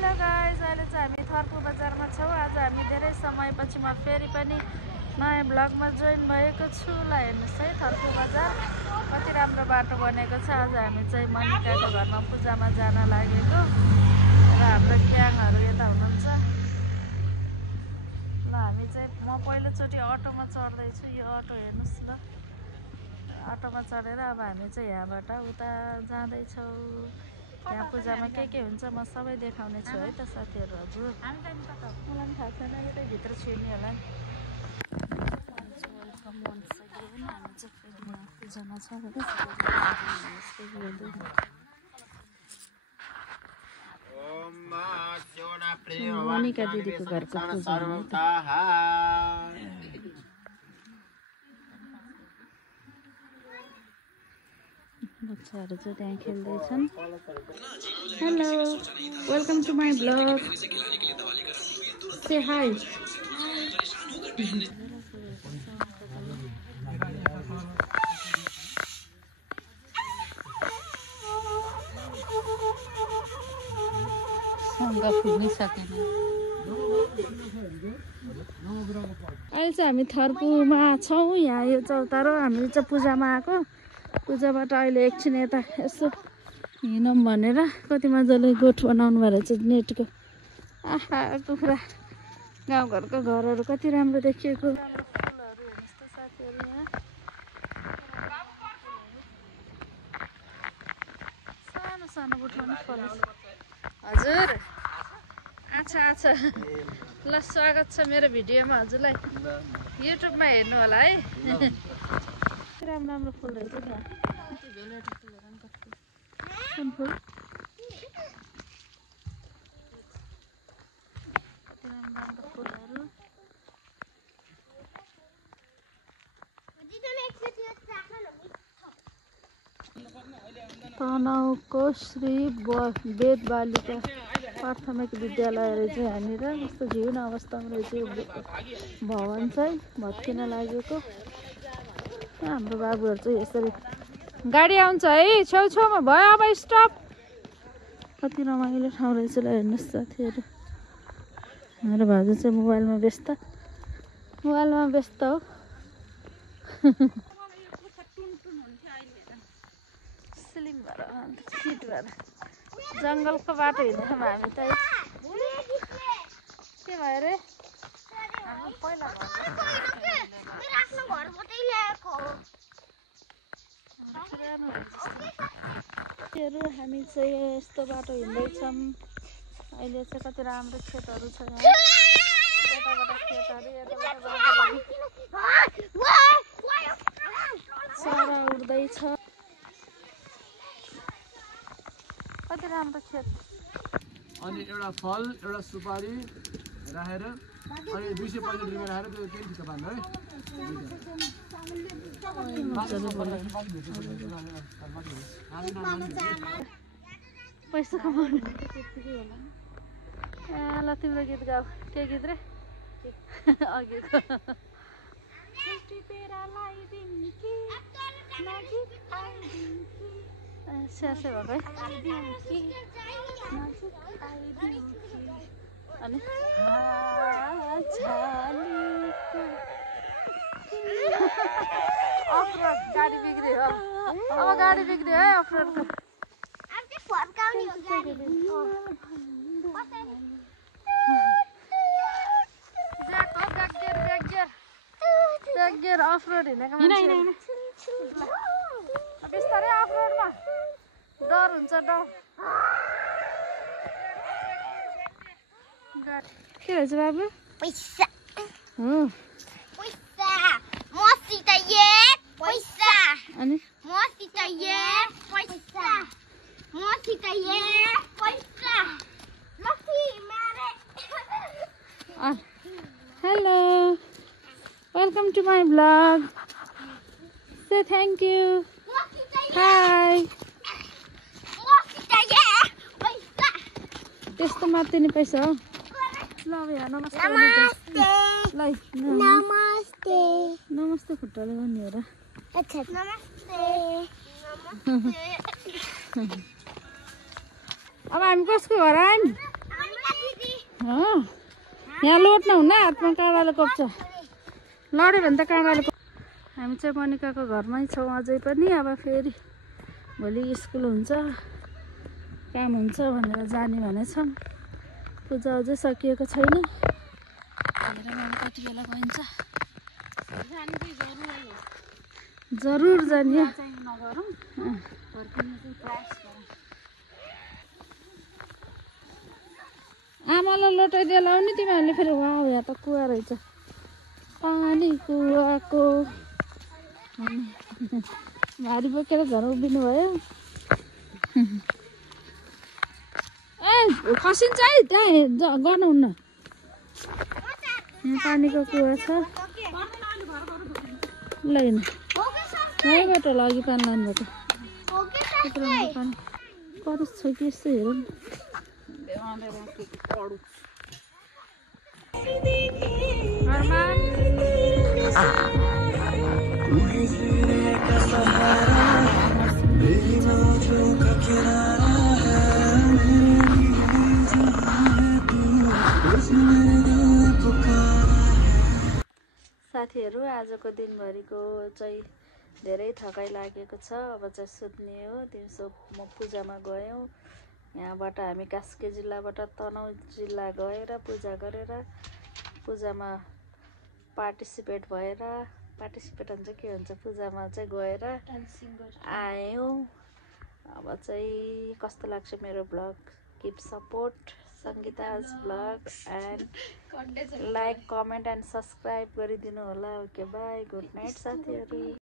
Hello guys, अहिले चाहिँ हामी थर्पु बजारमा छौँ। आज हामी धेरै समयपछि म फेरि पनि नयाँ ब्लगमा जोइन भएको छु। ल हेर्नुहोस् है, थर्पु बजार कति राम्रो बाटो बनेको छ। आज हामी चाहिँ मनिकाको घरमा पूजामा जान लागेको र हाम्रो क्याङहरू यता हुनुहुन्छ। ल हामी चाहिँ म पहिलोचोटि अटोमा चढ्दैछु। यो अटो हेर्नुहोस् ल, अटोमा चढेर अब हामी चाहिँ यहाँबाट उता जाँदैछौँ। यहाँ पूजामा के हुन्छ म सबै देखाउने छु है त साथीहरू। हजुर मलाई पनि थाहा छैन, यतै भित्र छिर्ने होला नि। हामी चाहिँ फेरि यहाँ पूजामा छौँ मनिका दिदीको घरको पूजा। बच्चाहरू चाहिँ त्यहाँ खेल्दैछन्। Hello, welcome to my blog. Say hi. अहिले चाहिँ हामी थर्पुमा छौँ। यहाँ यो चौतारो हामी चाहिँ पूजामा आएको। पूजाबाट अहिले एकछिन यता यसो हिँडौँ भनेर कति मजाले गोठ बनाउनु भएर चाहिँ नेटको आहा कुखुरा गाउँघरको घरहरू कति राम्रो देखिएको। फुलहरू हेर्नुहोस् त साथीहरू, यहाँ सानो सानो बुट्याउने फल। हजुर अच्छा अच्छा, ल स्वागत छ मेरो भिडियोमा हजुरलाई। युट्युबमा हेर्नु होला है। राम्रो राम्रो फुल रहेछ त्यहाँ। भेलवेट फुलहरू पनि कति। कुन फुल? कति राम्रो राम्रो फुलहरू। तनहुँको श्री वेद बालिका प्राथमिक विद्यालय रहेछ यहाँनिर। कस्तो जीर्ण अवस्थामा रहेछ यो भवन चाहिँ, भत्किन लागेको। हाम्रो बाबुहरू चाहिँ यसरी गाडी आउँछ है, छेउछेउमा भयो अब स्टप। कति रमाइलो ठाउँ रहेछ ल हेर्नुहोस् साथीहरू। हाम्रो भाउजू चाहिँ मोबाइलमा व्यस्त हो। स्लिम भएर फिट भएर जङ्गलको बाटो हिँड्छौँ हामी त। के भयो अरे पहिला हामी चाहिँ यस्तो बाटो हिँड्दैछौँ। अहिले चाहिँ कति राम्रो खेतहरू छ यहाँ। यताबाट खेतहरू, यताबाट चरा उड्दैछ। कति राम्रो खेत। अनि एउटा फल, एउटा सुपारी राखेर अनि 265 रुपैयाँ राखेर त्यो केही ठिक्क पार्नु है। पैसा कमाउनु त्यतिकै होला। ल तिम्रो गीत गाऊ। के गीत रे? अघिको स्यासे भएको है। अनि अफरोड गाडी बिग्रियो। अब गाडी बिग्रियो है अफरोडको। ब्यागगियर अफरोड हिँडेको मान्छे बिस्तारै अफरोडमा डर हुन्छ, डर। के रहेछ बाबु? पैसा हो पैसा मसित ये पैसा अनि मसित ये पैसा मसित ये पैसा लक्ष्मी मारे। Hello, welcome to my blog. Say thank you. Hi. मसित ये पैसा त्यस्तो मात्रै नि पैसा हो। ल अब यहाँ नमस्ते नमस्ते नमस्ते खुट्टाले गर्ने हो र। अच्छा नमस्ते। अब हामी कसको घर आयौँ? हामी यहाँ लोट्न हुन्न हातमा काँडाले कोप्छ लड्यो भने त काँडाले हामी चाहिँ मनिकाको घरमै छौँ अझै पनि अब फेरि भोलि स्कुल हुन्छ काम हुन्छ भनेर जाने भनेछौँ पूजा अझै सकिएको छैन हेर कति बेला गइन्छ जरुर जाने आमालाई लोटाइदिएर लाउने तिमीहरूले फेरि वा यहाँ त कुवा रहेछ पानी कुवाको भारी बोकेर घर उभिनु भयो ए खसिन्छ है त्यहाँ गर्नुहुन्न यहाँ पानीको कुवा छ ल यहीँबाट लगी पानी लानुभएको पानी करुस छ कि यस्तो हेरौँ साथीहरू आजको दिनभरिको चाहिँ धेरै थकाइ लागेको छ अब चाहिँ सुत्ने हो दिउँसो म पूजामा गयौँ यहाँबाट हामी कास्की जिल्लाबाट तनहुँ जिल्ला गएर पूजा गरेर पूजामा पार्टिसिपेट हुन्छ के हुन्छ पूजामा चाहिँ गएर आयौँ अब चाहिँ कस्तो लाग्छ मेरो blog keep support Sangeeta's blog and like comment and subscribe गरिदिनु होला ओके बाई गुड नाइट साथीहरू